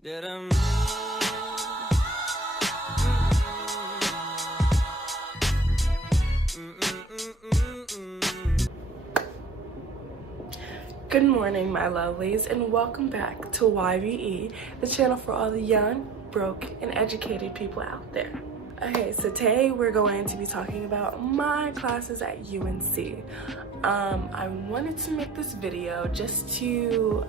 Good morning, my lovelies, and welcome back to YBE, the channel for all the young, broke, and educated people out there. Okay, so today we're going to be talking about my classes at UNC. I wanted to make this video just to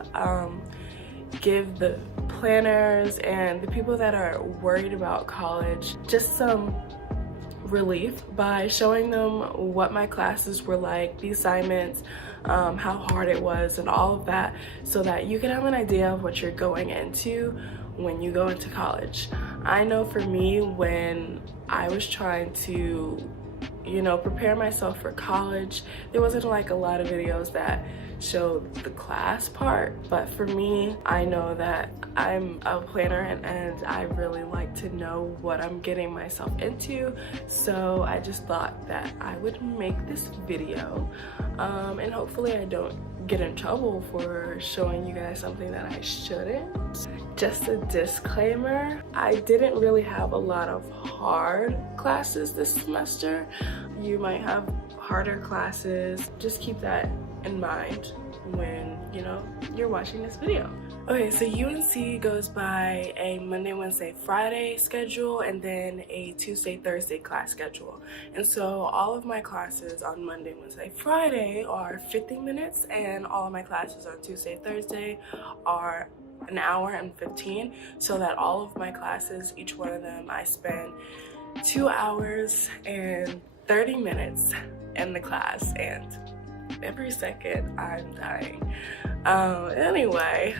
give the planners and the people that are worried about college just some relief by showing them what my classes were like, the assignments, how hard it was, and all of that, so that you can have an idea of what you're going into when you go into college. I know for me, when I was trying to, prepare myself for college, there wasn't like a lot of videos that showed the class part, but for me, I know that I'm a planner and I really like to know what I'm getting myself into, so I just thought that I would make this video, and hopefully I don't get in trouble for showing you guys something that I shouldn't. Just a disclaimer, I didn't really have a lot of hard classes this semester. You might have harder classes. Just keep that in mind when you're watching this video. Okay, so UNC goes by a Monday, Wednesday, Friday schedule, and then a Tuesday, Thursday class schedule. And so all of my classes on Monday, Wednesday, Friday are 50 minutes, and all of my classes on Tuesday, Thursday are an hour and 15, so that all of my classes, each one of them, I spend 2 hours and 30 minutes in the class, and every second I'm dying. Anyway,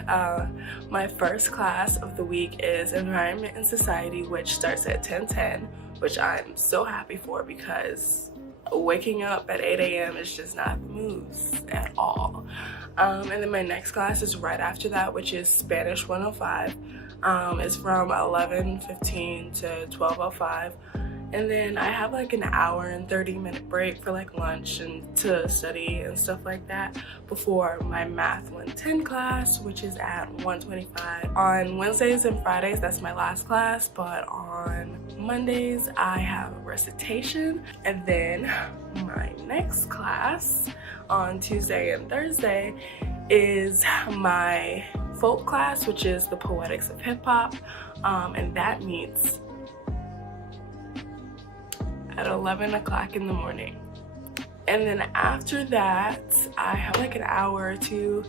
my first class of the week is Environment and Society, which starts at 10:10, which I'm so happy for because waking up at 8 a.m. is just not the moves at all. And then my next class is right after that, which is Spanish 105. It's from 11:15 to 12:05. And then I have like an hour and 30-minute break for like lunch and to study and stuff like that before my Math 110 class, which is at 1:25. On Wednesdays and Fridays, that's my last class, but on Mondays, I have a recitation. And then my next class on Tuesday and Thursday is my folk class, which is the Poetics of Hip Hop, and that meets at 11 o'clock in the morning. And then after that, I have like an hour or two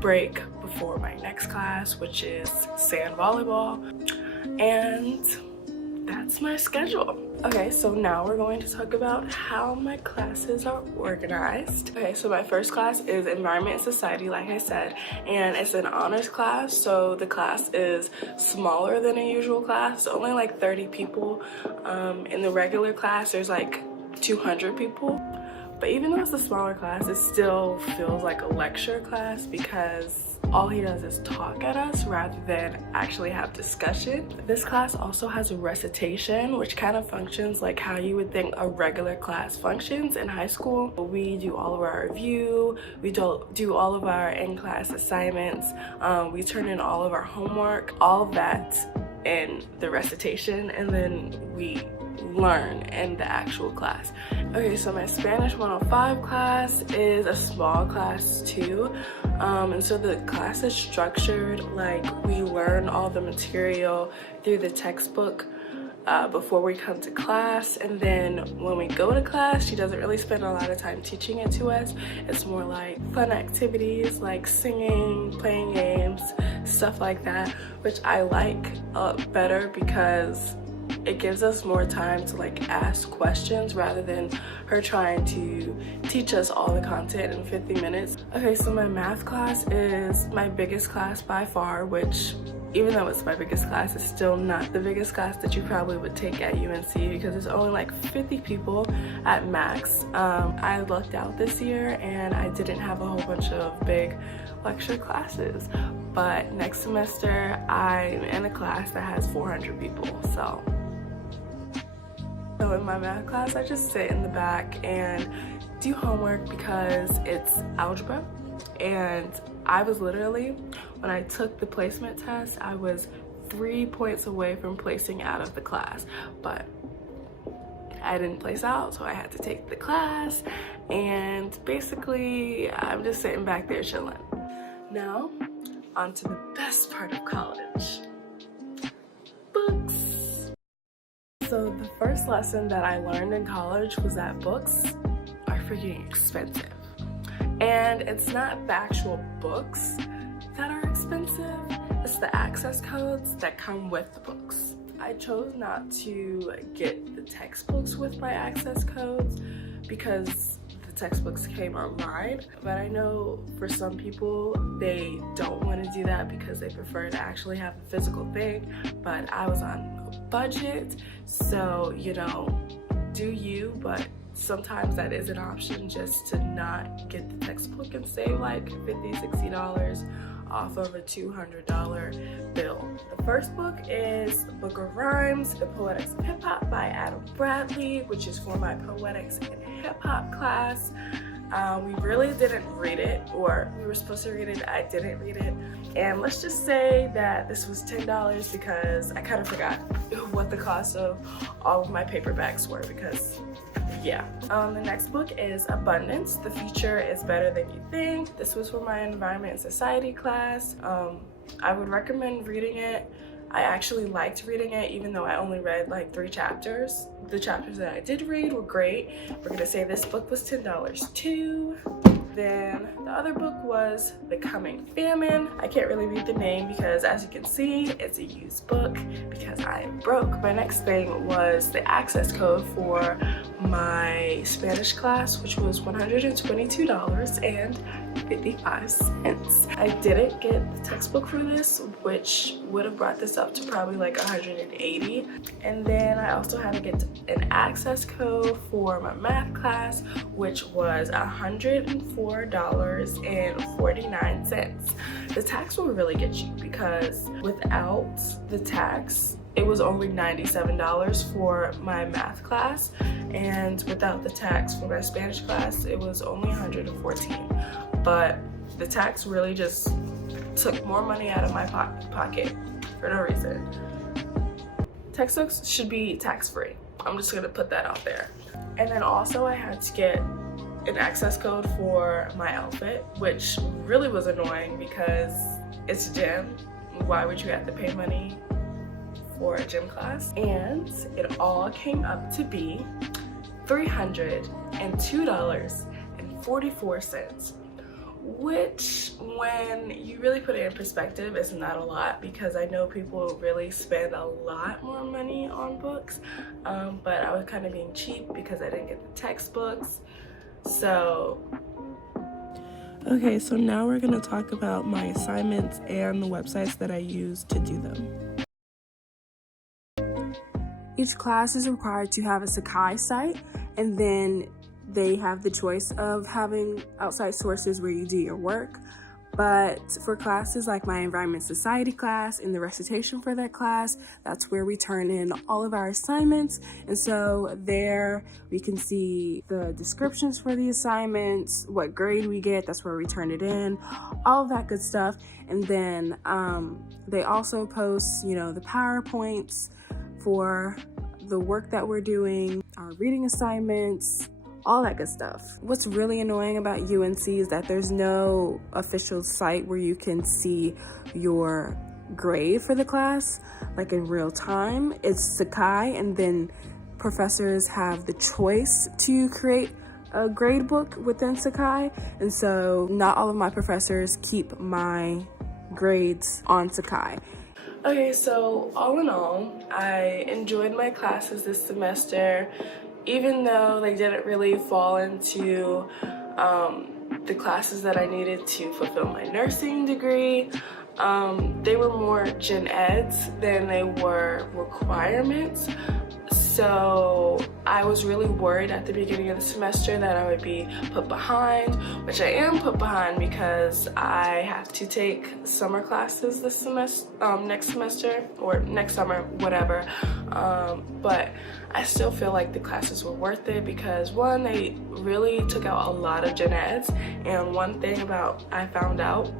break before my next class, which is sand volleyball, and that's my schedule. Okay, so now we're going to talk about how my classes are organized. Okay, so my first class is Environment and Society, like I said, and it's an honors class, so the class is smaller than a usual class, only like 30 people. In the regular class, there's like 200 people. But even though it's a smaller class, it still feels like a lecture class because all he does is talk at us rather than actually have discussion. This class also has a recitation, which kind of functions like how you would think a regular class functions in high school. We do all of our review, we do all of our in-class assignments, we turn in all of our homework, all of that in the recitation, and then we learn in the actual class. Okay, so my Spanish 105 class is a small class too, and so the class is structured like we learn all the material through the textbook before we come to class, and then when we go to class, she doesn't really spend a lot of time teaching it to us. It's more like fun activities like singing, playing games, stuff like that, which I like better because it gives us more time to like ask questions rather than her trying to teach us all the content in 50 minutes. Okay, so my math class is my biggest class by far, which even though it's my biggest class, it's still not the biggest class that you probably would take at UNC because there's only like 50 people at max. I lucked out this year and I didn't have a whole bunch of big lecture classes, but next semester I'm in a class that has 400 people. So in my math class, I just sit in the back and do homework because it's algebra and I was literally, when I took the placement test, I was 3 points away from placing out of the class, but I didn't place out, so I had to take the class, and basically I'm just sitting back there chilling. Now, on to the best part of college. Books. So the first lesson that I learned in college was that books are freaking expensive. And it's not the actual books that are expensive, it's the access codes that come with the books. I chose not to get the textbooks with my access codes because the textbooks came online, but I know for some people they don't want to do that because they prefer to actually have the physical thing, but I was on a budget, so you know, do you, but sometimes that is an option, just to not get the textbook and save like $50–$60 off of a $200 bill. The first book is The Book of Rhymes, The Poetics of Hip Hop by Adam Bradley, which is for my Poetics and Hip Hop class. We really didn't read it, or we were supposed to read it, I didn't read it. And let's just say that this was $10 because I kind of forgot what the cost of all of my paperbacks were, because yeah. The next book is Abundance. The Future is Better Than You Think. This was for my Environment and Society class. I would recommend reading it. I actually liked reading it, even though I only read like 3 chapters. The chapters that I did read were great. We're gonna say this book was $10 too. Then the other book was The Coming Famine. I can't really read the name because, as you can see, it's a used book because I am broke. My next thing was the access code for my Spanish class, which was $122.55. I didn't get the textbook for this, which would have brought this up to probably like $180. And then I also had to get an access code for my math class, which was $104.49. The tax will really get you, because without the tax, it was only $97 for my math class, and without the tax for my Spanish class, it was only $114. But the tax really just took more money out of my pocket for no reason. Textbooks should be tax-free. I'm just gonna put that out there. And then also I had to get an access code for my outfit, which really was annoying because it's gym. Why would you have to pay money for a gym class? And it all came up to be $302.44, which, when you really put it in perspective, is not a lot, because I know people really spend a lot more money on books, but I was kind of being cheap because I didn't get the textbooks. So okay, so now we're going to talk about my assignments and the websites that I use to do them. Each class is required to have a Sakai site, and then they have the choice of having outside sources where you do your work. But for classes like my Environment Society class and the recitation for that class, that's where we turn in all of our assignments. And so there we can see the descriptions for the assignments, what grade we get, that's where we turn it in, all of that good stuff. And then they also post, you know, the PowerPoints for the work that we're doing, our reading assignments, all that good stuff. What's really annoying about UNC is that there's no official site where you can see your grade for the class, like in real time. It's Sakai, and then professors have the choice to create a grade book within Sakai, and so not all of my professors keep my grades on Sakai. Okay, so all in all, I enjoyed my classes this semester, even though they didn't really fall into the classes that I needed to fulfill my nursing degree. They were more gen eds than they were requirements. So I was really worried at the beginning of the semester that I would be put behind, which I am put behind because I have to take summer classes this semester, next semester or next summer, whatever. But I still feel like the classes were worth it because one, they really took out a lot of gen eds, and one thing about I found out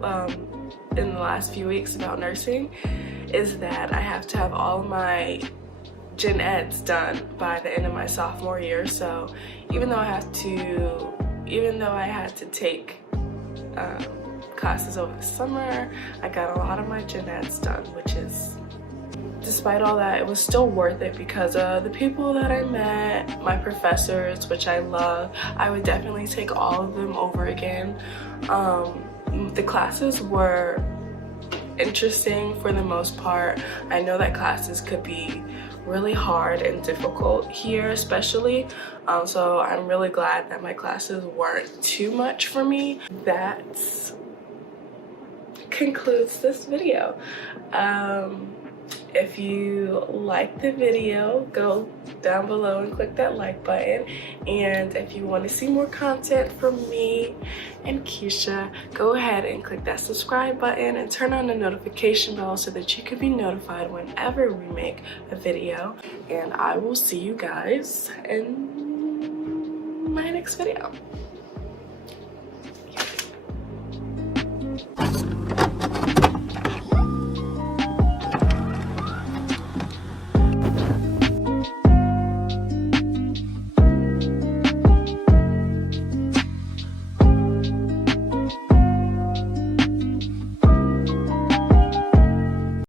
in the last few weeks about nursing is that I have to have all of my gen eds done by the end of my sophomore year. So even though I had to take classes over the summer, I got a lot of my gen eds done, which is, despite all that, it was still worth it because of the people that I met, my professors, which I love. I would definitely take all of them over again. The classes were interesting for the most part. I know that classes could be really hard and difficult here especially, so I'm really glad that my classes weren't too much for me. That concludes this video. If you like the video, go down below and click that like button, and if you want to see more content from me and Keisha, go ahead and click that subscribe button and turn on the notification bell so that you can be notified whenever we make a video. And I will see you guys in my next video.